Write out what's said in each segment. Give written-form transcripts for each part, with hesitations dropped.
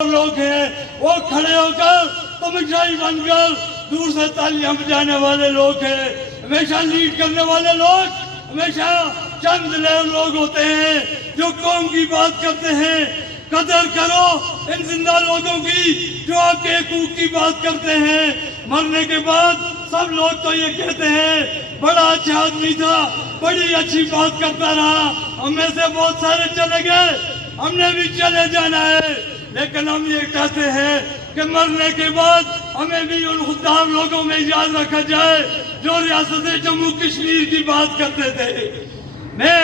لوگ ہیں وہ کھڑے ہو کر تماشائی بن کر دور سے تالیاں بجانے والے لوگ ہیں. ہمیشہ لیڈ کرنے والے لوگ ہمیشہ چند لوگ ہوتے ہیں جو قوم کی بات کرتے ہیں. قدر کرو ان زندہ لوگوں کی جو آپ کے حقوق کی بات کرتے ہیں. مرنے کے بعد سب لوگ تو یہ کہتے ہیں بڑا اچھا آدمی تھا, بڑی اچھی بات کرتا رہا, ہم میں سے بہت سارے چلے گئے, ہم نے بھی چلے جانا ہے. لیکن ہم یہ کہتے ہیں کہ مرنے کے بعد ہمیں بھی ان خوددار لوگوں میں یاد رکھا جائے جو ریاست جموں کشمیر کی بات کرتے تھے. میں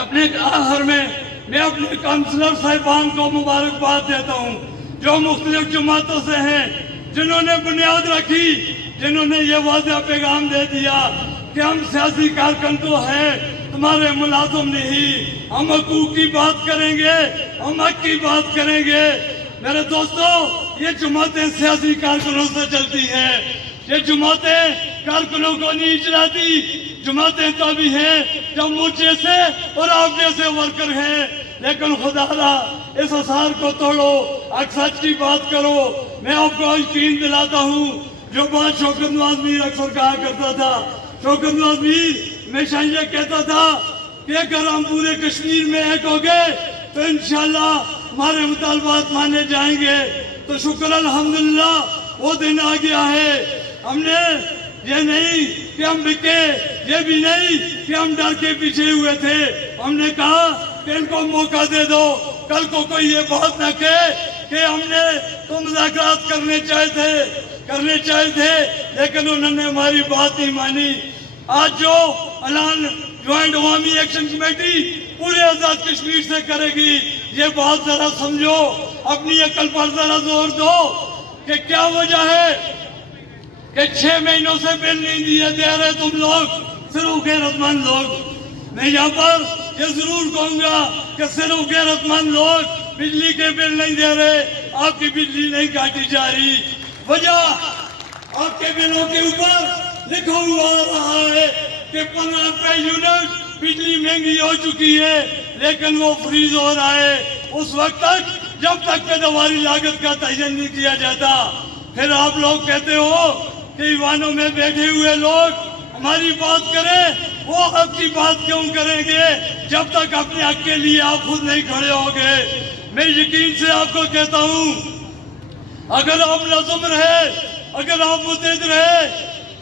اپنے آخر میں اپنے کونسلر صاحبان کو مبارکباد دیتا ہوں جو مختلف جماعتوں سے ہیں, جنہوں نے بنیاد رکھی, جنہوں نے یہ واضح پیغام دے دیا کہ ہم سیاسی کارکن تو ہیں, تمہارے ملازم نہیں, ہم حقوق کی بات کریں گے, ہم حق کی بات کریں گے. میرے دوستو, یہ جماعتیں سیاسی کارکنوں سے چلتی ہیں, یہ جماعتیں کارکنوں کو نہیں چلاتی. جماعتیں تو بھی ہیں جو مجھ جیسے اور آپ جیسے ورکر ہیں. لیکن خدا را اس اثار کو توڑو, حق سچ کی بات کرو. میں آپ کو یقین دلاتا ہوں جو بات شوکت نواز میر اکثر کہا کرتا تھا. شوکت نواز میر ہمیشہ یہ کہتا تھا کہ اگر ہم پورے کشمیر میں ایک ہو گئے تو انشاءاللہ ہمارے مطالبات مانے جائیں گے. تو شکر الحمدللہ وہ دن آ گیا ہے. ہم نے یہ نہیں کہ ہم بکے, یہ بھی نہیں کہ ہم ڈر کے پیچھے ہوئے تھے. ہم نے کہا کہ ان کو موقع دے دو. کل کو کوئی یہ بات نہ کہے کہ ہم نے تو مذاکرات کرنے چاہے تھے لیکن انہوں نے ہماری بات نہیں مانی. آج جو اعلان جوائنٹ عوامی ایکشن کمیٹی پورے آزاد کشمیر سے کرے گی, یہ بات ذرا سمجھو, اپنی عقل پر ذرا زور دو کہ کیا وجہ ہے کہ 6 مہینوں سے بل نہیں دے رہے تم لوگ, صرف غیرت مند لوگ. میں یہاں پر یہ ضرور کہوں گا کہ صرف غیرت مند لوگ بجلی کے بل نہیں دے رہے, آپ کی بجلی نہیں کاٹی جا رہی. وجہ آپ کے بلوں کے اوپر لکھا ہوا رہا ہے کہ 15 روپے یونٹ بجلی مہنگی ہو چکی ہے لیکن وہ فریز ہو رہا ہے اس وقت تک جب تک پیداواری لاگت کا تعین نہیں کیا جاتا. پھر آپ لوگ کہتے ہو کہ ایوانوں میں بیٹھے ہوئے لوگ ہماری بات کریں, وہ حق کی بات کیوں کریں گے جب تک اپنے حق کے لیے آپ خود نہیں کھڑے ہو گئے. میں یقین سے آپ کو کہتا ہوں اگر آپ لازم رہے, اگر آپ متحد رہے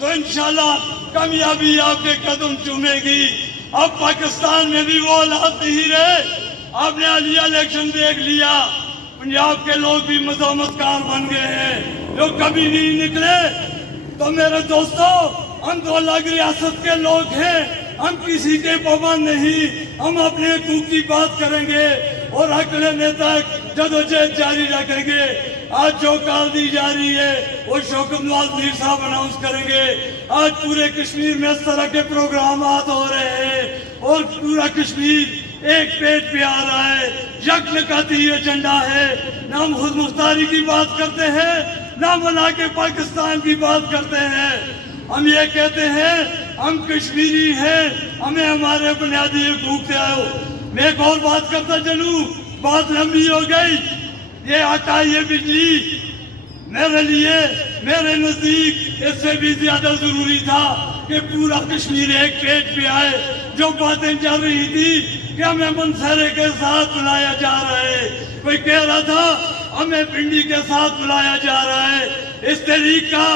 تو انشاءاللہ کامیابی آپ کے قدم چومے گی. اب پاکستان میں بھی وہ حالات نہیں رہے. آپ نے حالیہ الیکشن دیکھ لیا, پنجاب کے لوگ بھی مزاحمت کار بن گئے ہیں جو کبھی نہیں نکلے. تو میرے دوستو, ہم تو الگ ریاست کے لوگ ہیں, ہم کسی کے پابند نہیں, ہم اپنے حقوق کی بات کریں گے اور حق لینے تک جدوجہد جاری رکھیں گے. آج جو کال دی جا رہی ہے وہ شوکت نواز میر صاحب اناؤنس کریں گے. آج پورے کشمیر میں اس طرح کے پروگرامات ہو رہے ہیں اور پورا کشمیر ایک پیٹ پہ آ رہا ہے. یک نکاتی ایجنڈا ہے, نہ ہم خود مختاری کی بات کرتے ہیں, نہ ملا کے پاکستان کی بات کرتے ہیں. ہم یہ کہتے ہیں ہم کشمیری ہیں, ہمیں ہمارے بنیادی حقوق دو. میں ایک اور بات کرتا چلوں, بات لمبی ہو گئی. یہ آٹا, یہ بجلی میرے لیے, میرے نزدیک اس سے بھی زیادہ ضروری تھا کہ پورا کشمیر ایک پیٹ پہ آئے. جو باتیں چل رہی تھی کہ ہمیں منصرے کے ساتھ بلایا جا رہا ہے, کوئی کہہ رہا تھا ہمیں پنڈی کے ساتھ بلایا جا رہا ہے. اس طریقہ